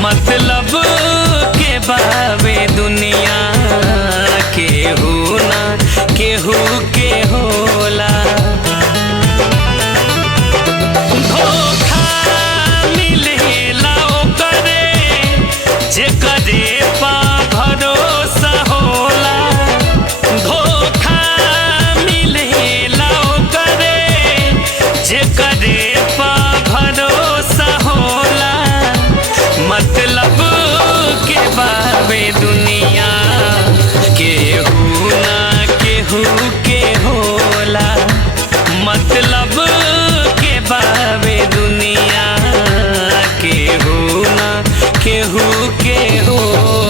मतलब के बावे दुनिया केहू ना केहू के होला। धोखा मिलेला ओकरे जेकरे पा भरोसा होला। धोखा मिलेला ओकरे जेकरे पा भरोसा होला। मतलब के बावे दुनिया केहू ना केहू के होला। मतलब के बावे दुनिया केहू ना केहू के होला।